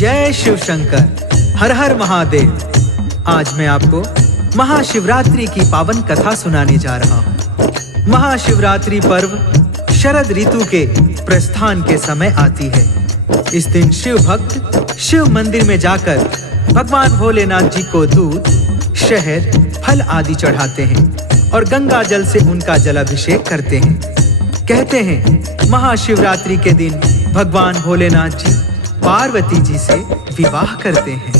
जय शिव शंकर, हर हर महादेव। आज मैं आपको महाशिवरात्रि की पावन कथा सुनाने जा रहा हूँ। महाशिवरात्रि पर्व शरद ऋतु के प्रस्थान के समय आती है। इस दिन शिव भक्त शिव मंदिर में जाकर भगवान भोलेनाथ जी को दूध, शहद, फल आदि चढ़ाते हैं और गंगा जल से उनका जलाभिषेक करते हैं। कहते हैं महाशिवरात्रि के दिन भगवान भोलेनाथ जी पार्वती जी से विवाह करते हैं।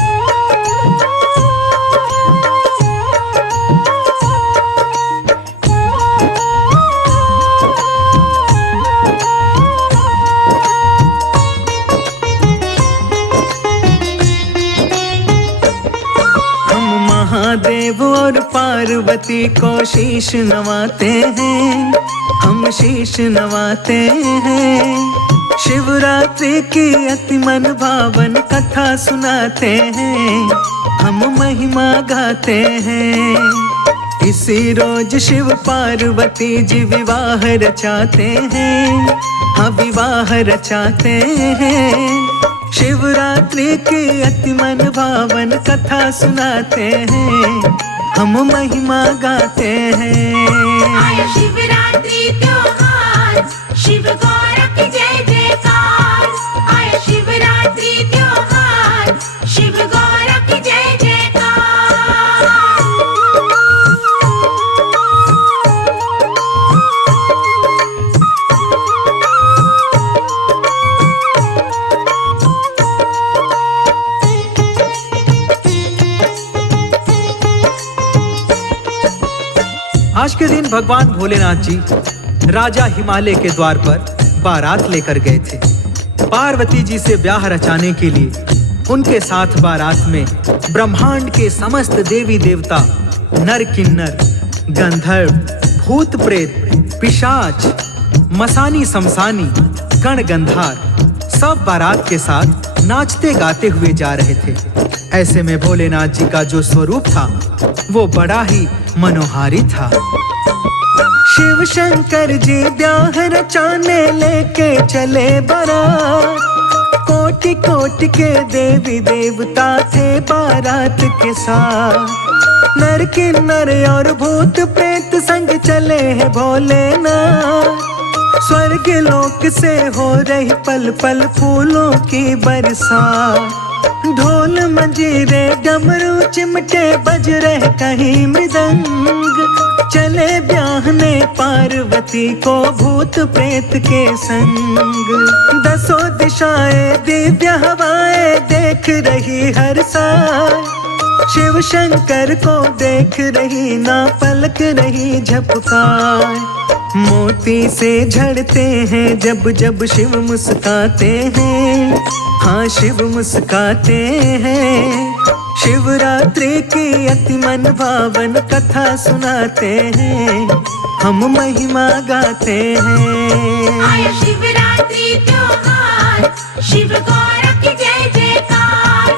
हम महादेव और पार्वती को शीश नवाते हैं, हम शीश नवाते हैं। शिवरात्रि की अति मन भावन कथा सुनाते हैं, हम महिमा गाते हैं। इसी रोज शिव पार्वती जी विवाह रचाते हैं, हाँ विवाह रचाते हैं। शिवरात्रि की अति मन भावन कथा सुनाते हैं, हम महिमा गाते हैं। आया शिवरात्रि त्योहार, शिव गौर की जय जयकार। आया शिवरात्रि त्योहार, शिव गौर की जय जयकार। आज के दिन भगवान भोलेनाथ जी राजा हिमालय के द्वार पर बारात लेकर गए थे। पार्वती जी से ब्याह रचाने के लिए उनके साथ बारात में ब्रह्मांड के समस्त देवी देवता, नर किन्नर, गंधर्व, भूत प्रेत, पिशाच, मसानी समसानी, गण गंधार सब बारात के साथ नाचते गाते हुए जा रहे थे। ऐसे में भोलेनाथ जी का जो स्वरूप था वो बड़ा ही मनोहारी था। शिव शंकर जी ब्याह रचाने लेके चले बारात। कोटि कोटि के देवी देवता थे बारात के साथ। नर किन्नर और भूत प्रेत संग चले हैं भोलेनाथ। स्वर्ग लोक से हो रही पल पल फूलों की बरसात। ढोल मंजीरे डमरू चिमटे बज रहे कहीं मृदंग। चले ब्याहने पार्वती को भूत प्रेत के संग। दसों दिशाएं दिव्य हवाएं देख रही हर साय। शिव शंकर को देख रही ना पलक रही झपकाए। मोती से झड़ते हैं जब जब शिव मुस्काते हैं, हाँ शिव मुस्काते हैं। शिवरात्रि की अति मन भावन कथा सुनाते हैं, हम महिमा गाते हैं। आया शिवरात्रि त्योहार, शिव गौर की जय जयकार।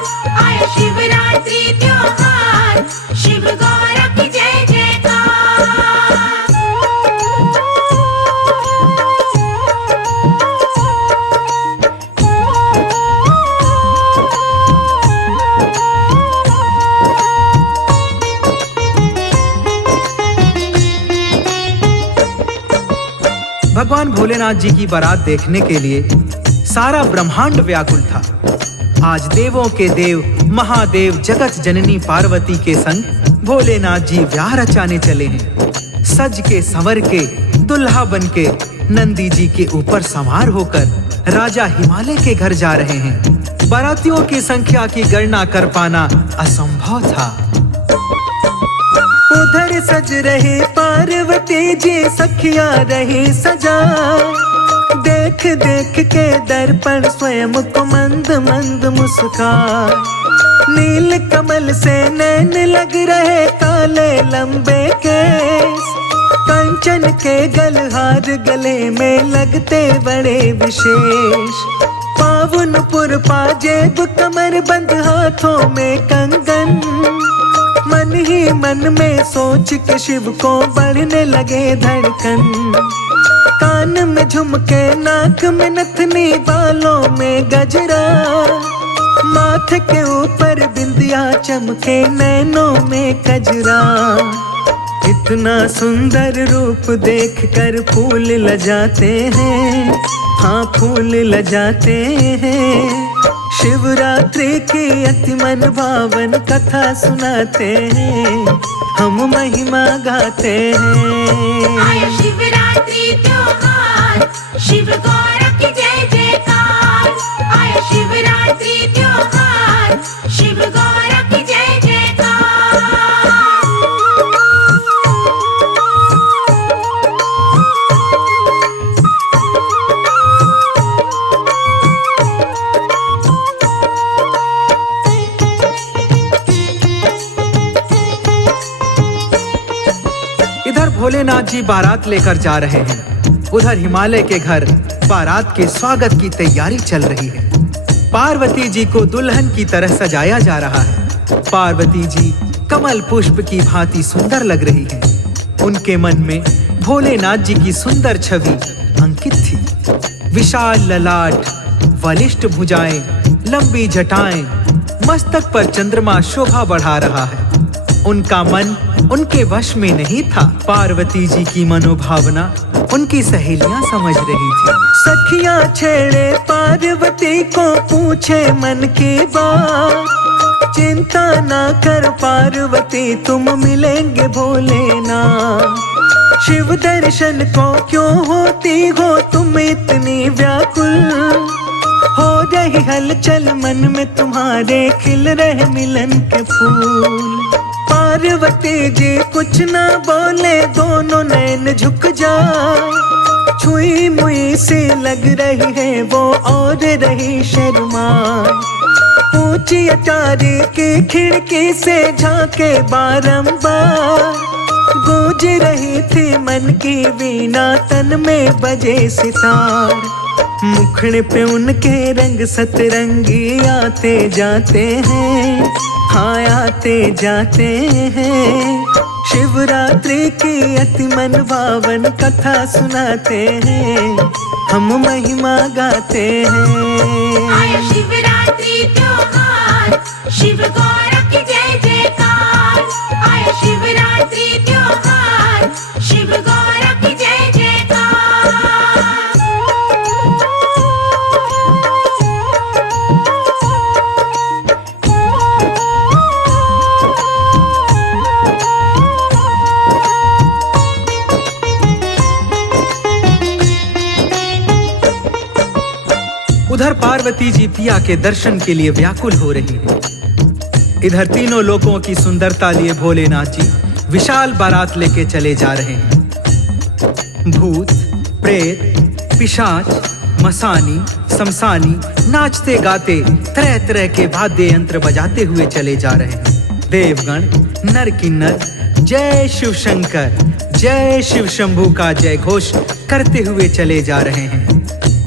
आया शिवरात्रि त्योहार, शिव गौर की जय जयकार। भगवान भोलेनाथ जी की बारात देखने के लिए सारा ब्रह्मांड व्याकुल था। आज देवों के देव महादेव जगत जननी पार्वती के संग भोलेनाथ जी ब्याह रचाने चले हैं। सज के संवर के दुल्हा बन के नंदी जी के ऊपर सवार होकर राजा हिमालय के घर जा रहे हैं। बारातियों की संख्या की गणना कर पाना असंभव था। उधर सज रही पार्वती जी सखिया रही सजा। देख देख के दर्पण स्वयं को मंद मंद मुस्कान। नील कमल से नैन लग रहे काले लंबे केस। कंचन के गलहार गले में लगते बड़े विशेष। पावनपुर पाजेब कमर बंद हाथों में कंगन। मन ही मन में सोच के शिव को बढ़ने लगे धड़कन। कान में झुमके, नाक में नथनी, बालों में गजरा। के ऊपर बिंदिया चमके, नैनों में कजरा। इतना सुंदर रूप देखकर फूल लजाते हैं, हाँ फूल लजाते हैं। शिवरात्रि की अति मन भावन कथा सुनाते हैं, हम महिमा गाते हैं। आया शिवरात्रि त्योहार, शिव गौर की जय जयकार। आया शिवरात्रि त्योहार, शिव गौर की जय जयकार। इधर भोलेनाथ जी बारात लेकर जा रहे हैं, उधर हिमालय के घर बारात के स्वागत की तैयारी चल रही है। पार्वती जी को दुल्हन की तरह सजाया जा रहा है। पार्वती जी कमल पुष्प की भांति सुंदर लग रही है। उनके मन में भोलेनाथ जी की सुंदर छवि अंकित थी। विशाल ललाट, बलिष्ठ भुजाएं, लंबी जटाएं, मस्तक पर चंद्रमा शोभा बढ़ा रहा है। उनका मन उनके वश में नहीं था। पार्वती जी की मनोभावना उनकी सहेलियां समझ रही थी। सखियां छेड़े पार्वती को, पूछे मन की बात। चिंता ना कर पार्वती, तुम मिलेंगे भोलेनाथ। शिव दर्शन को क्यों होती हो तुम इतनी व्याकुल। हो रही हलचल मन में तुम्हारे, खिल रहे मिलन के फूल। पार्वती जी कुछ ना बोले, दोनों नैन झुक जाए। छुई मुई सी लग रही है वो और रही शर्मा। ऊंची अटारी की खिड़की से झांके बारंबार। गूंज रही थी मन की वीणा, तन में बजे सितार। मुखड़े पे उनके रंग सतरंगी आते जाते हैं, हाँ आते जाते हैं। शिवरात्रि की अति मन भावन कथा सुनाते हैं, हम महिमा गाते हैं। आया शिवरात्रि त्योहार, शिव गौर की जय जयकार। आया शिवरात्रि त्योहार, शिव गौर की जय जयकार। उधर पार्वती जी पिया के दर्शन के लिए व्याकुल हो रही है। इधर तीनों लोकों की सुंदरता लिए भोलेनाथ जी विशाल बारात लेके चले जा रहे हैं। भूत, प्रेत, पिशाच, मसानी, शमशानी नाचते गाते तरह तरह के वाद्य यंत्र बजाते हुए चले जा रहे हैं। देवगण, नर किन्नर जय शिव शंकर, जय शिव शंभू का जय घोष करते हुए चले जा रहे हैं।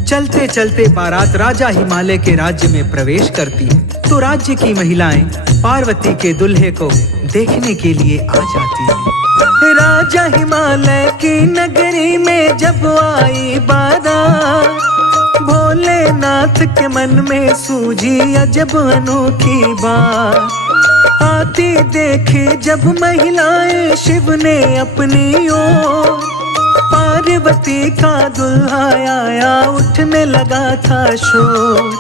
चलते चलते बारात राजा हिमालय के राज्य में प्रवेश करती है तो राज्य की महिलाएं पार्वती के दुल्हे को देखने के लिए आ जाती हैं। राजा हिमालय की नगरी में जब आई बारात, भोलेनाथ के मन में सूझी अजब अनोखी बात। आती देखी जब महिलाएं शिव ने अपनी ओर, पार्वती का दुल्हा आया उठने लगा था शोर।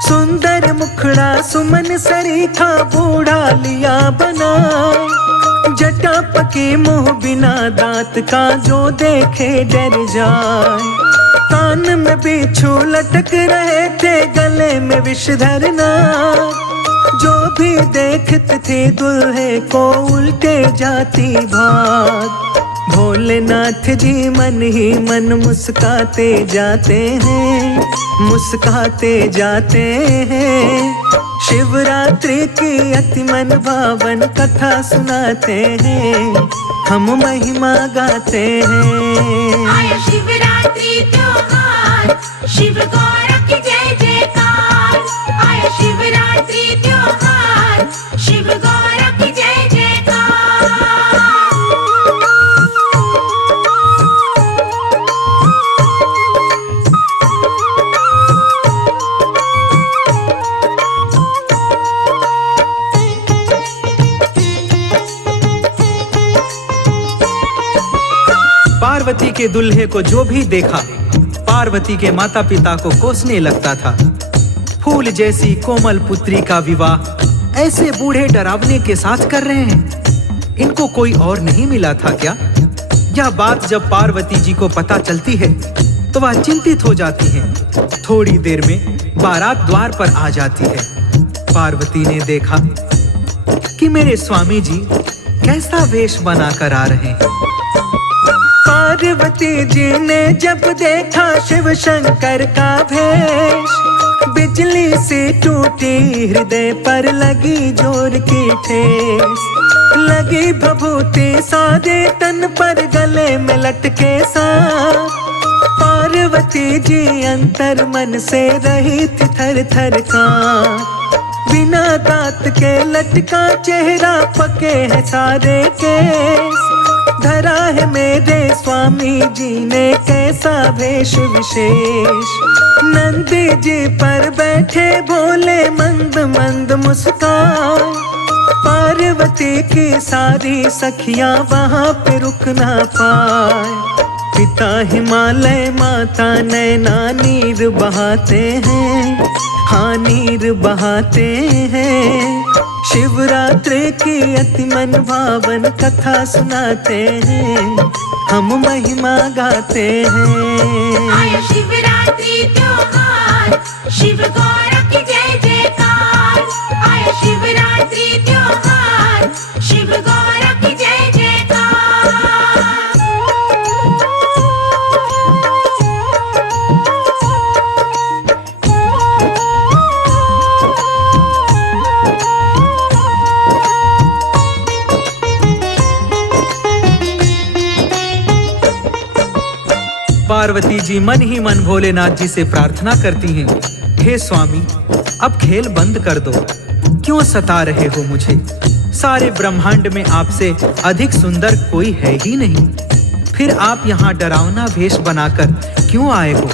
सुंदर मुखड़ा सुमन सरीखा बूढ़ा लिया बना, जटा पकी मुंह बिना दांत का जो देखे डर जाए। कान में बिच्छू लटक रहे थे गले में विषधरना, जो भी देखते थे दुल्हे को उल्टे जाती भाग। भोलेनाथ जी मन ही मन मुस्काते जाते हैं, मुस्काते जाते हैं। शिवरात्रि की अति मन भावन कथा सुनाते हैं, हम महिमा गाते हैं। आया शिवरात्रि त्योहार, शिव गौर की जय जयकार। आया शिवरात्रि त्योहार, शिव गौर की जय जयकार। पार्वती के दुल्हे को जो भी देखा पार्वती के माता पिता को कोसने लगता था। फूल जैसी कोमल पुत्री का विवाह ऐसे बूढ़े डरावने के साथ कर रहे हैं। इनको कोई और नहीं मिला था क्या? यह बात जब पार्वती जी को पता चलती है तो वह चिंतित हो जाती हैं। थोड़ी देर में बारात द्वार पर आ जाती है। पार्वती ने देखा कि मेरे स्वामी जी कैसा वेश बनाकर आ रहे हैं। पार्वती जी ने जब देखा शिव शंकर का भेष, बिजली से टूटी हृदय पर लगी जोर की ठेस। लगी भभूति सारे तन पर गले में लटके सांप। पार्वती जी अंतर मन से रही थी थर थर कांप। बिना दांत के लटका चेहरा, पके हैं सारे केस। धरा है मेरे स्वामी जी ने कैसा वेश विशेष। नंदी जी पर बैठे भोले मंद मंद मुस्कान। पार्वती की सारी सखियां वहां पे रुक ना पाए। पिता हिमालय माता नैना नीर बहाते हैं, हाँ नीर बहाते हैं। शिवरात्रि की अति मन भावन कथा सुनाते हैं, हम महिमा गाते हैं। आया शिवरात्रि त्योहार, शिव गौरव की जय जयकार। आया शिवरात्रि त्योहार, शिव गौरव की जय जयकार। पार्वती जी मन ही मन भोलेनाथ जी से प्रार्थना करती हैं, हे स्वामी अब खेल बंद कर दो, क्यों सता रहे हो मुझे? सारे ब्रह्मांड में आपसे अधिक सुंदर कोई है ही नहीं। फिर आप यहाँ डरावना वेश बनाकर क्यों आए हो?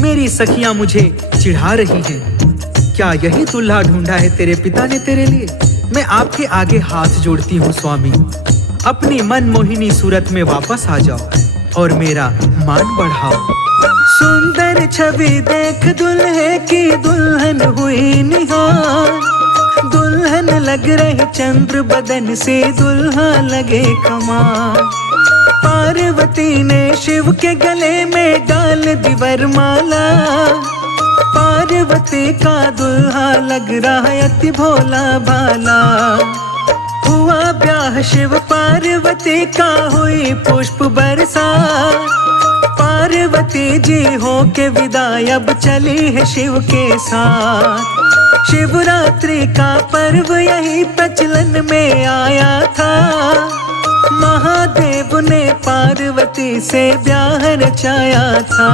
मेरी सखियां मुझे चिढ़ा रही हैं। क्या यही दुल्हा ढूंढा है तेरे पिता ने तेरे लिए? मैं आपके आगे हाथ जोड़ती हूँ स्वामी, अपनी मनमोहिनी सूरत में वापस आ जाओ और मेरा मान बढ़ाओ। सुंदर छवि देख दुल्हे की दुल्हन हुई निहार। दुल्हन लग रही चंद्र बदन से दुल्हा लगे कमाल। पार्वती ने शिव के गले में डाल दी वरमाला। पार्वती का दुल्हा लग रहा है अति भोला भाला। हुआ ब्याह शिव पार्वती का, हुई पुष्प बरसा। पार्वती जी हो के विदाई अब चली है शिव के साथ। शिवरात्रि का पर्व यही प्रचलन में आया था। महादेव ने पार्वती से ब्याह रचाया था।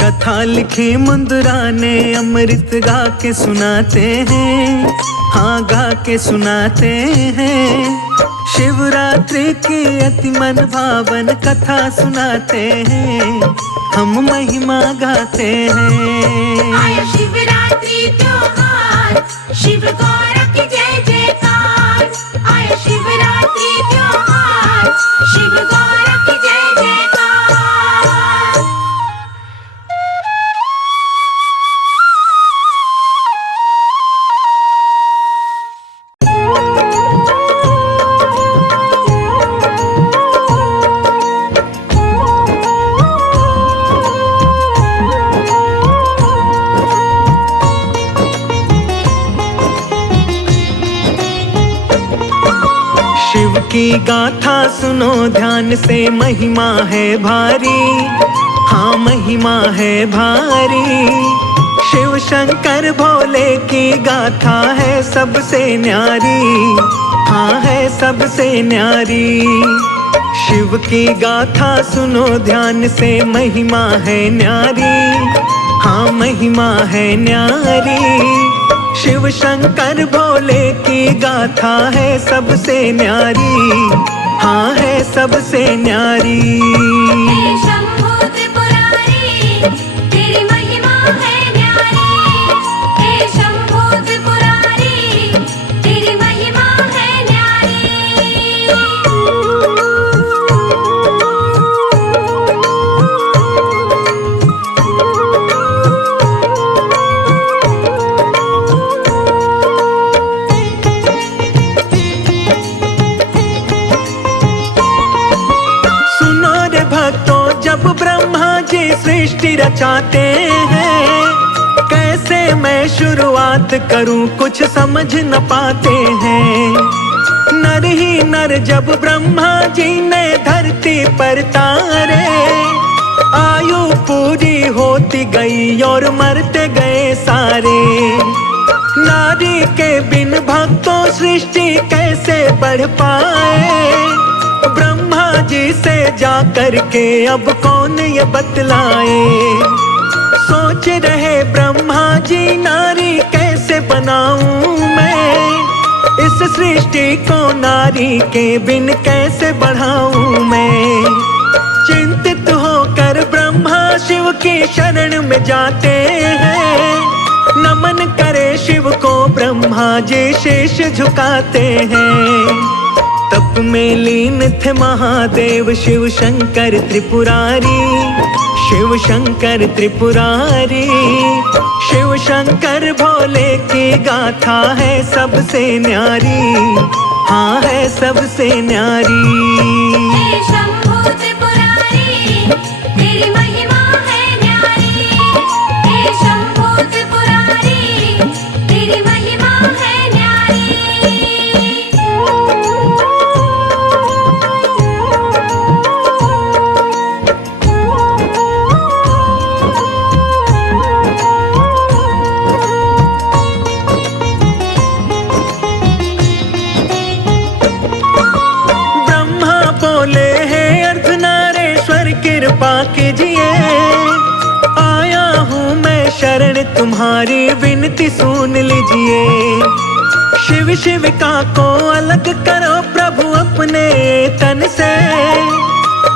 कथा लिखी मुंदरा ने अमृत गा के सुनाते हैं, हाँ गा के सुनाते हैं। शिवरात्रि की अति मन भावन कथा सुनाते हैं, हम महिमा गाते हैं। आया शिवरात्रि त्योहार, शिव गौरव की जय जयकार। आया शिवरात्रि त्योहार, शिव गौरव की जय जयकार। शिव की गाथा सुनो ध्यान से, महिमा है भारी, हाँ महिमा है भारी। शिव शंकर भोले की गाथा है सबसे न्यारी, हाँ है सबसे न्यारी। शिव की गाथा सुनो ध्यान से, महिमा है न्यारी, हाँ महिमा है न्यारी। शिव शंकर भोले की गाथा है सबसे न्यारी, हाँ है सबसे न्यारी। हे शंभो त्रिपुरारी, तेरी महिमा है न्यारी। हे शंभो त्रिपुरारी, तेरी महिमा है न्यारी। रचाते हैं। कैसे मैं शुरुआत करूं कुछ समझ न पाते हैं। नर ही नर जब ब्रह्मा जी ने धरती पर तारे, आयु पूरी होती गई और मरते गए सारे। नारी के बिन भक्तों सृष्टि कैसे बढ़ पाए। ब्रह्मा जी से जा कर के अब कौन ये बतलाए। सोच रहे ब्रह्मा जी नारी कैसे बनाऊं मैं। इस सृष्टि को नारी के बिन कैसे बढ़ाऊं मैं। चिंतित होकर ब्रह्मा शिव की शरण में जाते हैं। नमन करे शिव को ब्रह्मा जी शीश झुकाते हैं। तप में लीन थे महादेव शिव शंकर त्रिपुरारी। शिव शंकर त्रिपुरारी, शिव शंकर भोले की गाथा है सबसे न्यारी। हाँ है सबसे न्यारी। हे शंभू त्रिपुरारी, तेरी महिमा है न्यारी। हे शंभू त्रिपुरारी, तेरी महिमा है न्यारी। कृपा कीजिए, आया हूँ मैं शरण तुम्हारी विनती सुन लीजिए। शिव शिविका को अलग करो प्रभु अपने तन से।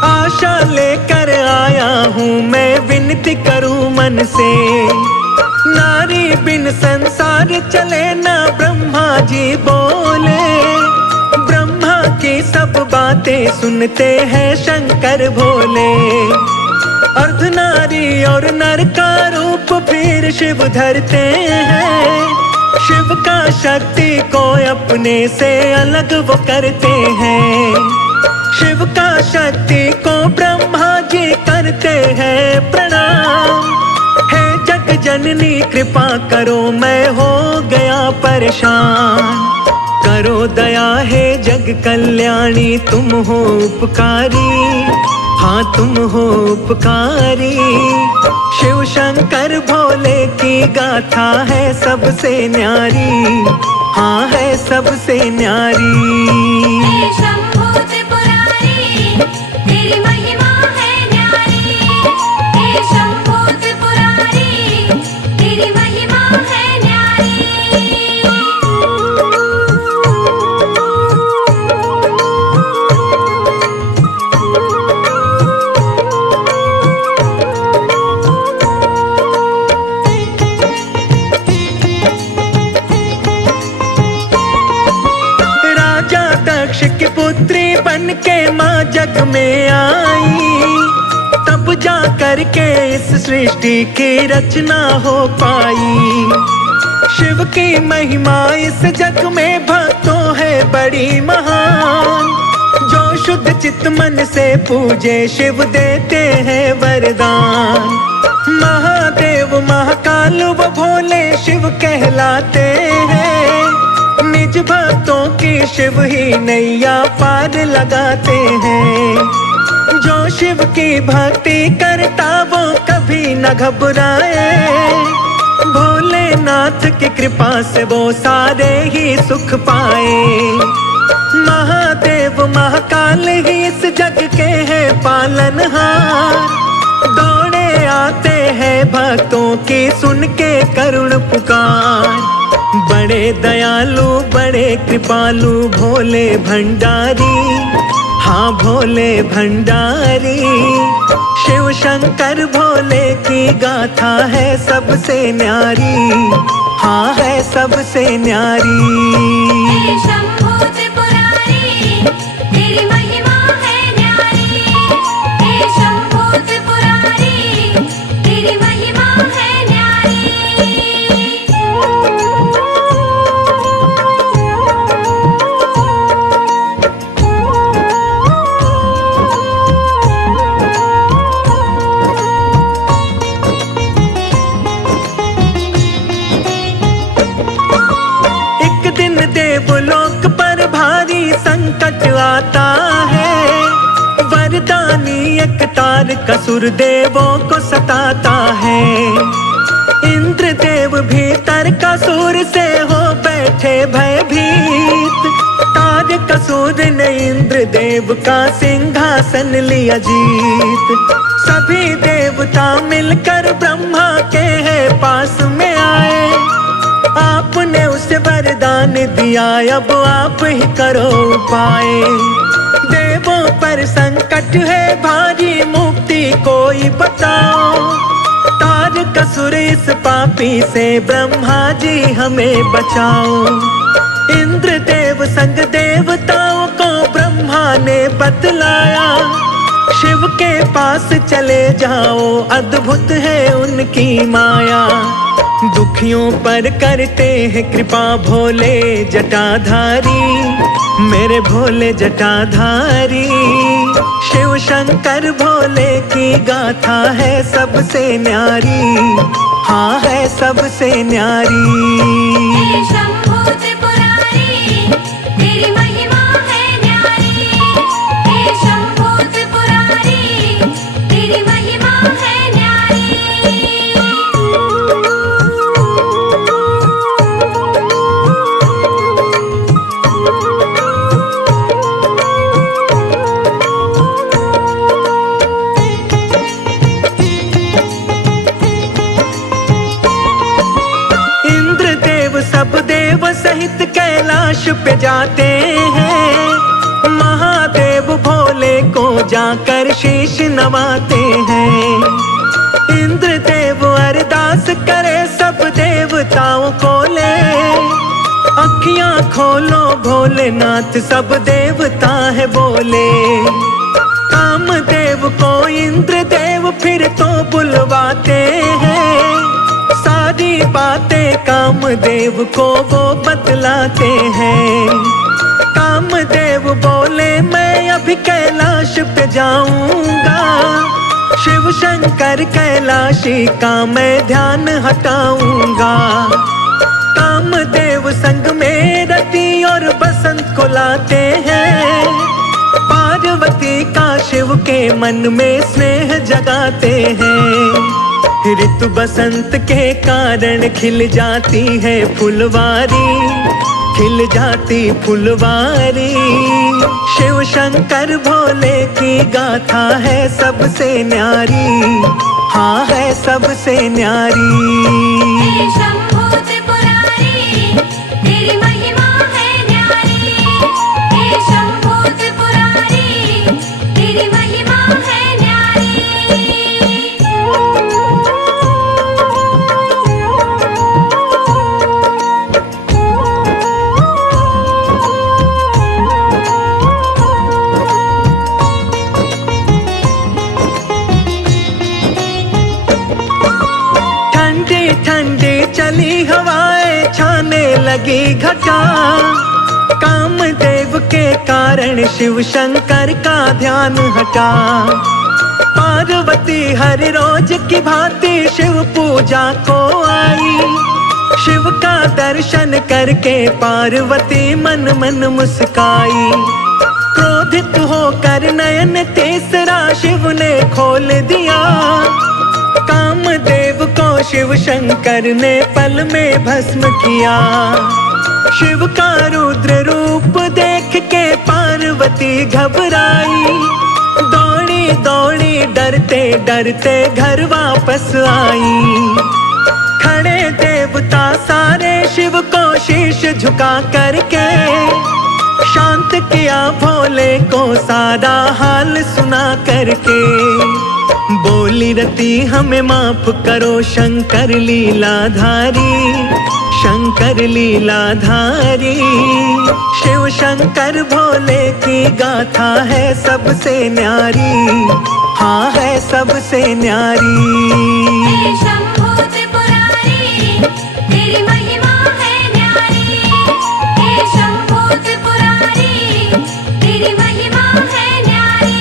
आशा लेकर आया हूँ मैं विनती करूँ मन से। नारी बिन संसार चले ना ब्रह्मा जी बोले। ब्रह्मा की सब बातें सुनते हैं शंकर भोले। अर्धनारी और नर का रूप फिर शिव धरते हैं। शिव का शक्ति को अपने से अलग वो करते हैं। शिव का शक्ति को ब्रह्मा जी करते हैं प्रणाम। हे जग जननी कृपा करो मैं हो गया परेशान। करो दया है जग कल्याणी तुम हो उपकारी। हाँ तुम हो उपकारी। शिव शंकर भोले की गाथा है सबसे न्यारी। हाँ है सबसे न्यारी। हे शंभू त्रिपुरारी, तेरी महिमा है न्यारी। हे शंभू त्रिपुरारी, तेरी महिमा है न्यारी। की पुत्री बन के माँ जग में आई। तब जा कर के इस सृष्टि की रचना हो पाई। शिव की महिमा इस जग में भक्तों है बड़ी महान। जो शुद्ध चित्त मन से पूजे शिव देते हैं वरदान। महादेव महाकाल व भोले शिव कहलाते हैं। निज भक्तों की शिव ही नैया पार लगाते हैं। जो शिव की भक्ति करता वो कभी न घबराए। भोलेनाथ की कृपा से वो सारे ही सुख पाए। महादेव महाकाल ही इस जग के हैं पालनहार। दौड़े आते हैं भक्तों की सुन के करुण पुकार। बड़े दयालु बड़े कृपालु भोले भंडारी। हाँ भोले भंडारी। शिव शंकर भोले की गाथा है सबसे न्यारी। हाँ है सबसे न्यारी। हे शंभू त्रिपुरारी, तेरी महिमा है न्यारी। हे शंभू त्रिपुरारी, तेरी महिमा है न्यारी। असुर देवों को सताता है। इंद्रदेव भीतर कसूर से हो बैठे भयभीत। तारकासुर ने इंद्रदेव का सिंहासन लिया जीत। सभी देवता मिलकर ब्रह्मा के है पास में आए। आपने उसे वरदान दिया, अब आप ही करो उपाय। देवों पर संकट है भारी, मुक्ति कोई बताओ। तारकासुर इस पापी से ब्रह्मा जी हमें बचाओ। इंद्रदेव संग देवताओं को ब्रह्मा ने बतलाया। शिव के पास चले जाओ, अद्भुत है उनकी माया। दुखियों पर करते हैं कृपा भोले जटाधारी, मेरे भोले जटाधारी। शिव शंकर भोले की गाथा है सबसे न्यारी, हाँ है सबसे न्यारी। हे शंभू त्रिपुरारी, तेरी महिमा है न्यारी। हे शंभू त्रिपुरारी, तेरी महिमा है न्यारी। सब देव सहित कैलाश पे जाते हैं। महादेव भोले को जाकर शीश नवाते हैं। इंद्रदेव अरदास करे सब देवताओं को ले। अखियां खोलो भोलेनाथ, सब देवता है बोले। कामदेव को इंद्रदेव फिर तो बुलवाते हैं। सारी बातें कामदेव को वो बतलाते हैं। कामदेव बोले मैं अभी कैलाश पे जाऊंगा। शिव शंकर कैलाशी का मैं ध्यान हटाऊंगा। कामदेव संग में रति और बसंत को लाते हैं। पार्वती का शिव के मन में स्नेह जगाते हैं। ऋतु बसंत के कारण खिल जाती है फुलवारी, खिल जाती फुलवारी। शिव शंकर भोले की गाथा है सबसे न्यारी, हाँ है सबसे न्यारी। हे शंभू त्रिपुरारी, तेरी महिमा है न्यारी। हे शंभू त्रिपुरारी, तेरी महिमा है न्यारी। ठंडी चली हवाएं, छाने लगी घटा। कामदेव के कारण शिव शंकर का ध्यान हटा। पार्वती हर रोज की भांति शिव पूजा को आई। शिव का दर्शन करके पार्वती मन मन मुस्काई। क्रोधित होकर नयन तीसरा शिव ने खोल दिया। कामदेव को शिव शंकर ने पल में भस्म किया। शिव का रुद्र रूप देख के पार्वती घबराई। दौड़ी दौड़ी डरते डरते घर वापस आई। खड़े देवता सारे शिव को शीश झुका करके शांत किया भोले को सारा हाल सुना करके। बोली रति हमें माफ करो शंकर लीलाधारी, शंकर लीलाधारी। शिव शंकर भोले की गाथा है सबसे न्यारी, हाँ है सबसे न्यारी। हे शंभू त्रिपुरारी, तेरी महिमा है न्यारी। हे शंभू त्रिपुरारी, तेरी महिमा है न्यारी।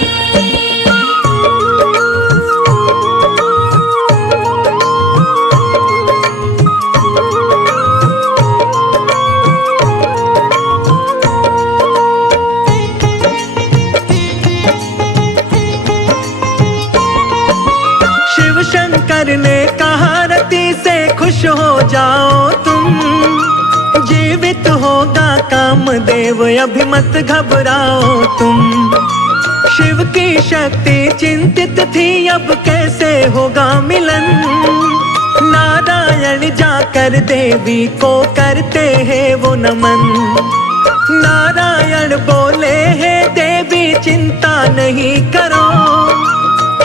जीवित होगा कामदेव, अभी मत घबराओ तुम। शिव की शक्ति चिंतित थी, अब कैसे होगा मिलन। नारायण जाकर देवी को करते हैं वो नमन। नारायण बोले है देवी चिंता नहीं करो,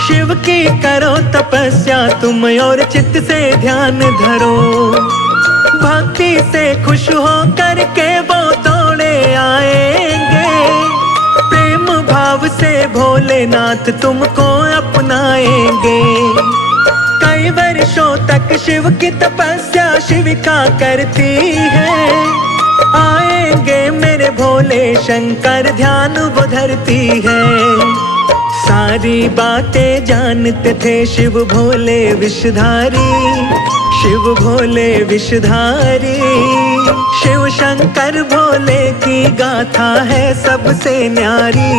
शिव की करो तपस्या तुम और चित्त से ध्यान धरो। भक्ति से खुश हो करके वो दौड़े आएंगे, प्रेम भाव से भोलेनाथ तुमको अपनाएंगे। कई वर्षों तक शिव की तपस्या शिविका करती है, आएंगे मेरे भोले शंकर ध्यान वो धरती है। सारी बातें जानते थे शिव भोले विषधारी, शिव भोले विषधारी। शिव शंकर भोले की गाथा है सबसे न्यारी,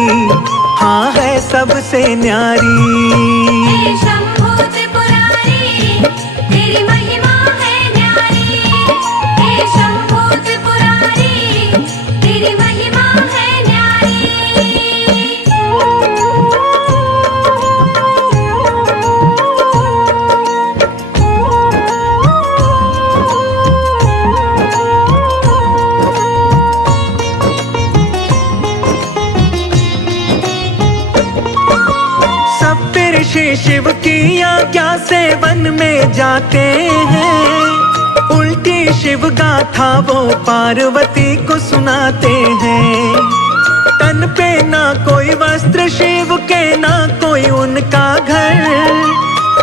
हाँ है सबसे न्यारी। हे शंभो त्रिपुरारी, तेरी महिमा है न्यारी। हे शंभो त्रिपुरारी, तेरी महिमा है न्यारी। ऋषि शिव की आज्ञा से वन में जाते हैं, उल्टी शिव गाथा वो पार्वती को सुनाते हैं। तन पे ना कोई वस्त्र शिव के, ना कोई उनका घर,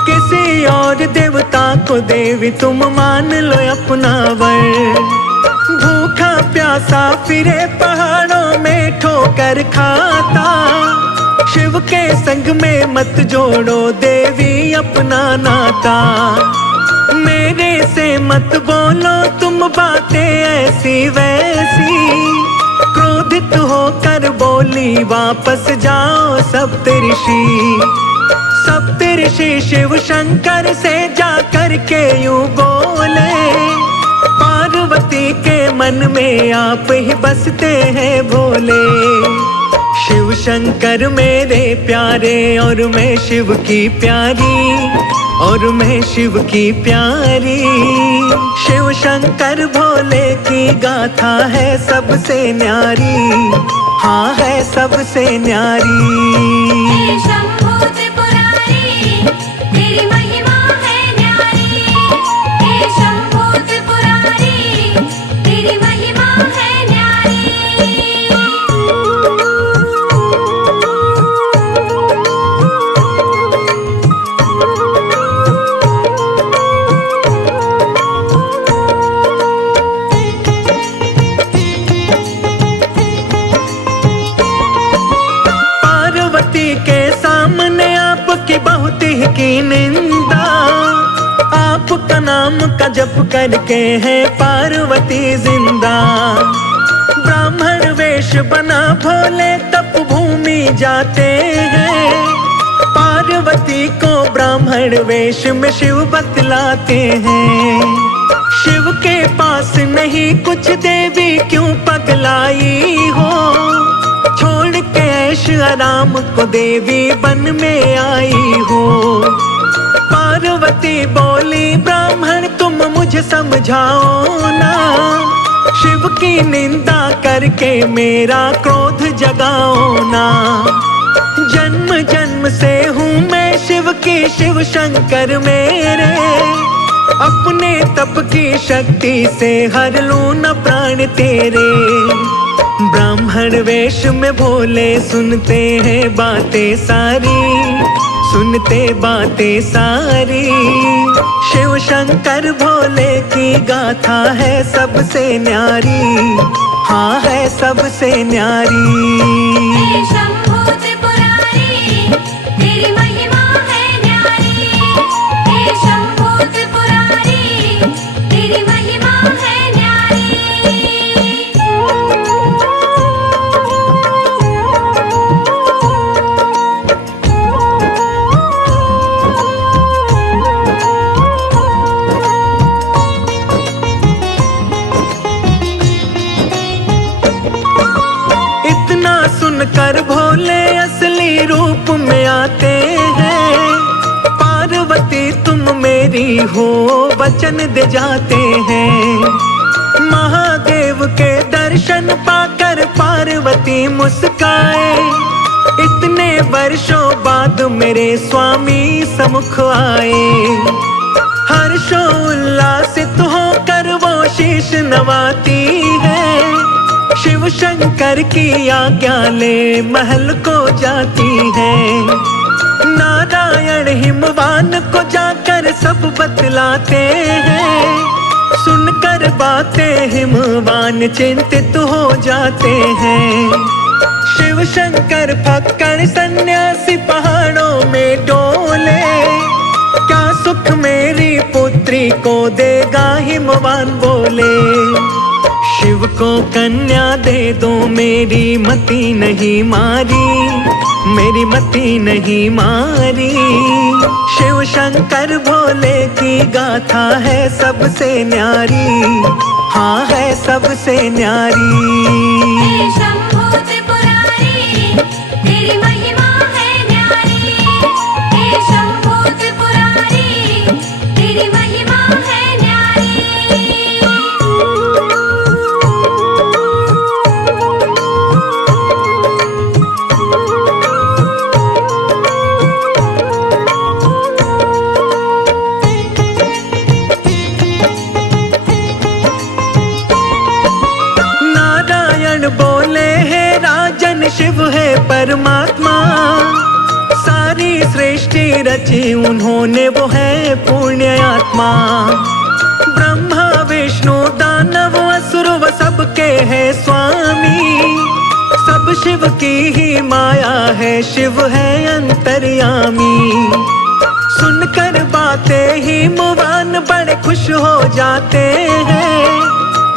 किसी और देवता को देवी तुम मान लो अपना वर। भूखा प्यासा फिरे पहाड़ों में ठोकर खाता, शिव के संग में मत जोड़ो देवी अपना नाता। मेरे से मत बोलो तुम बातें ऐसी वैसी, क्रोधित होकर बोली वापस जाओ सप्तऋषि। सप्तऋषि शिव शंकर से जाकर के यूं बोले, पार्वती के मन में आप ही बसते हैं भोले। शिव शंकर मेरे प्यारे और मैं शिव की प्यारी, और मैं शिव की प्यारी। शिव शंकर भोले की गाथा है सबसे न्यारी, हाँ है सबसे न्यारी। हे शंभो त्रिपुरारी, तेरी महिमा है न्यारी। हे शंभो त्रिपुरारी, तेरी महिमा है न्यारी। बहुत ही की निंदा, आपका नाम का जप करके है पार्वती जिंदा। ब्राह्मण वेश बना भोले तप भूमि जाते हैं, पार्वती को ब्राह्मण वेश में शिव बतलाते हैं। शिव के पास नहीं कुछ देवी क्यों पगलाई हो, छोड़ के ऐश आराम को देवी बन में आई हो। पार्वती बोली ब्राह्मण तुम मुझे समझाओ ना, शिव की निंदा करके मेरा क्रोध जगाओ ना। जन्म जन्म से हूँ मैं शिव की, शिव शंकर मेरे, अपने तप की शक्ति से हर लूं न प्राण तेरे। ब्राह्मण वेश में भोले सुनते हैं बातें सारी, सुनते बातें सारी। शिव शंकर भोले की गाथा है सबसे न्यारी, हाँ है सबसे न्यारी। हे शंभो त्रिपुरारी, तेरी महिमा है न्यारी। हे शंभो त्रिपुरारी, तेरी महिमा है न्यारी। में आते हैं। पार्वती तुम मेरी हो वचन दे जाते हैं। महादेव के दर्शन पाकर पार्वती मुस्काए। इतने वर्षों बाद मेरे स्वामी सम्मुख आए। हर्षोल्लासित होकर वो शीश नवाती है। शिव शंकर की आज्ञा ले महल को जाती है। नारायण हिमवान को जाकर सब बतलाते हैं। सुनकर बातें हिमवान चिंतित हो जाते हैं। शिव शंकर फक्कड़ सन्यासी पहाड़ों में डोले। क्या सुख मेरी पुत्री को देगा हिमवान बोले। शिव को कन्या दे दो मेरी मति नहीं मारी। मेरी मति नहीं मारी। शिव शंकर भोले की गाथा है सबसे न्यारी। हाँ है सबसे न्यारी। हे शंभू त्रिपुरारी, तेरी महिमा है न्यारी। हे शंभू त्रिपुरारी, तेरी महिमा है न्यारी। बोले है राजन शिव है परमात्मा। सारी सृष्टि रची उन्होंने वो है पुण्य आत्मा। ब्रह्मा विष्णु दानव असुर व सबके है स्वामी। सब शिव की ही माया है शिव है अंतर्यामी। सुनकर बातें हिमवान बड़े खुश हो जाते हैं।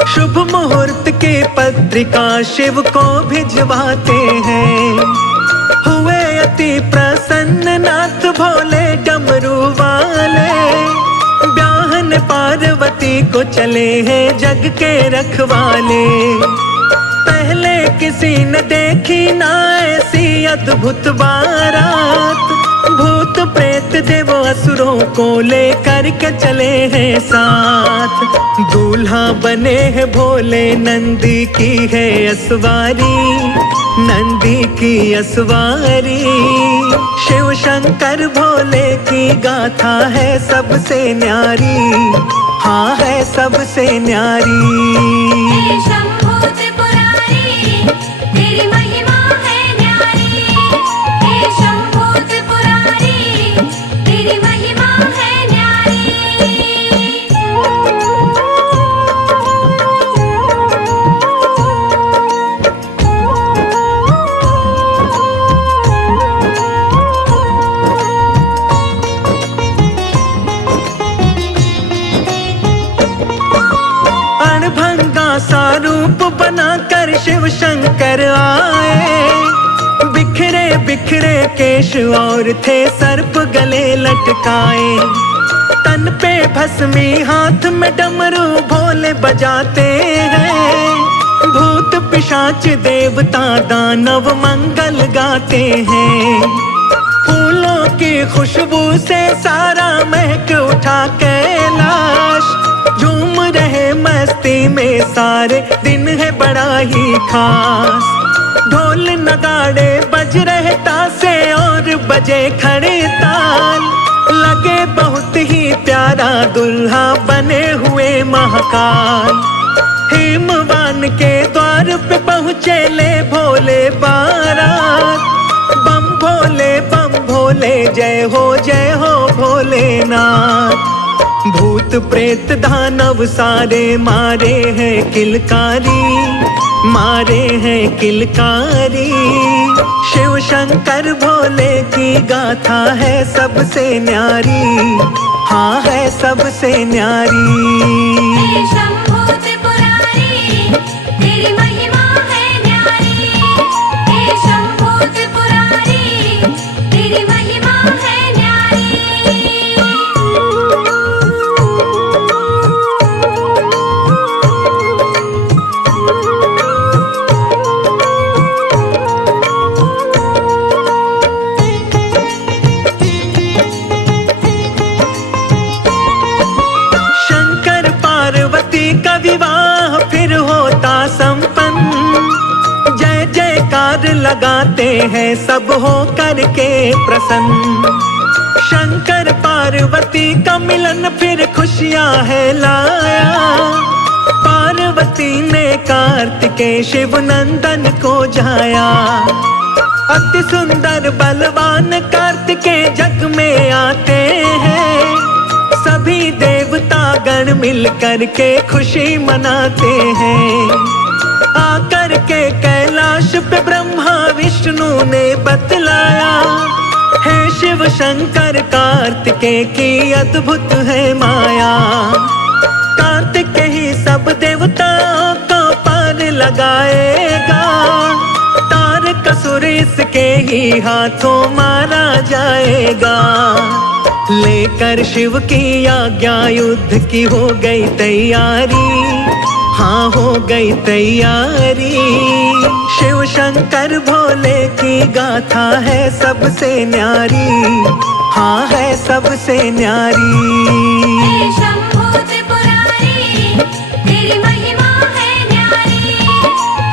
शुभ मुहूर्त की पत्रिका शिव को भिजवाते हैं। हुए अति प्रसन्न नाथ भोले डमरू वाले। ब्याहन पार्वती को चले हैं जग के रखवाले। पहले किसी ने देखी ना ऐसी अद्भुत बारात। भूत प्रेत देव असुरों को लेकर के चले हैं साथ। दूल्हा बने हैं भोले नंदी की है असवारी। नंदी की असवारी। शिव शंकर भोले की गाथा है सबसे न्यारी। हाँ है सबसे न्यारी। हे शंभू त्रिपुरारी, तेरी महिमा है न्यारी। हे शंभू त्रिपुरारी, तेरी महिमा है न्यारी। अणभंगा सा रूप बनाकर शिव शंकर आए। बिखरे बिखरे केश और थे सर्प गले लटकाए। तन पे भस्मी हाथ में डमरू भोले बजाते हैं। भूत पिशाच देवता दानव मंगल गाते हैं। फूलों की खुशबू से सारा महक उठा कैलाश। झूम रहे मस्ती में सारे दिन है बड़ा ही खास। ढोल नगाड़े बज रहे तासे और बजे खड़े ताल। लगे बहुत ही प्यारा दुल्हा बने हुए महाकाल। हिमवान के द्वार पे पहुँचे ले भोले बारात। बम भोले जय हो भोलेनाथ। भूत प्रेत दानव सारे मारे हैं किलकारी। मारे हैं किलकारी। शिव शंकर भोले की गाथा है सबसे न्यारी। हाँ है सबसे न्यारी। हे शंभू त्रिपुरारी, तेरी महिमा है न्यारी। हे शंभू त्रिपुरारी, तेरी महिमा है न्यारी। लगाते हैं सब हो करके प्रसन्न। शंकर पार्वती का मिलन फिर खुशियां है लाया। पार्वती ने कार्तिकेय शिव नंदन को जाया। अति सुंदर बलवान कार्तिकेय जग में आते हैं। सभी देवता गण मिल कर के खुशी मनाते हैं। आकर के कैलाश पे ब्रह्मा विष्णु ने बतलाया, हे शिव शंकर कार्तिकेय की अद्भुत है माया। कार्तिकेय ही सब देवताओं को पार लगाएगा। तारकासुर इसके ही हाथों मारा जाएगा। लेकर शिव की आज्ञा युद्ध की हो गई तैयारी। हाँ हो गई तैयारी। शिव शंकर भोले की गाथा है सबसे न्यारी। हाँ है सबसे न्यारी। हे शंभू त्रिपुरारी, तेरी महिमा है न्यारी।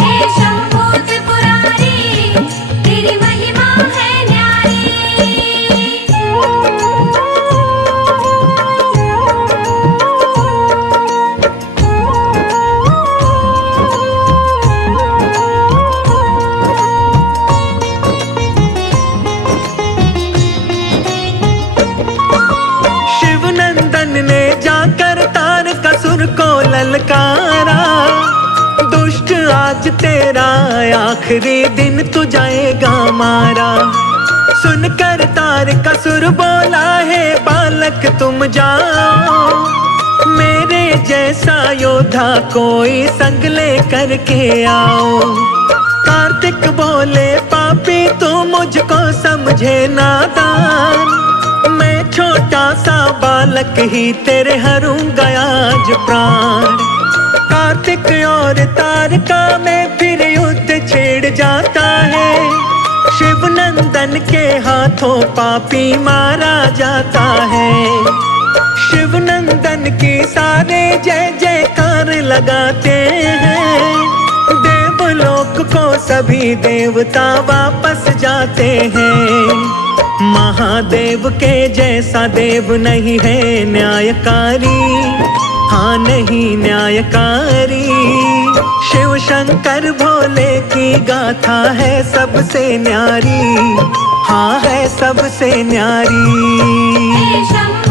हे शंभू त्रिपुरारी, तेरी महिमा है न्यारी। ने जाकर तारकासुर को ललकारा। दुष्ट आज तेरा आखिरी दिन तू जाएगा मारा। सुनकर तारकासुर बोला, है बालक तुम जाओ। मेरे जैसा योद्धा कोई संग ले करके आओ। कार्तिक बोले, पापी तू मुझको समझे नादान। मैं छोटा सा बालक ही तेरे हरूंगा आज प्राण। कार्तिक और तारका में फिर युद्ध छेड़ जाता है। शिव नंदन के हाथों पापी मारा जाता है। शिव नंदन की सारे जय जयकार लगाते हैं। देवलोक को सभी देवता वापस जाते हैं। महादेव के जैसा देव नहीं है न्यायकारी। हाँ नहीं न्यायकारी। शिव शंकर भोले की गाथा है सबसे न्यारी। हाँ है सबसे न्यारी। हे शंभू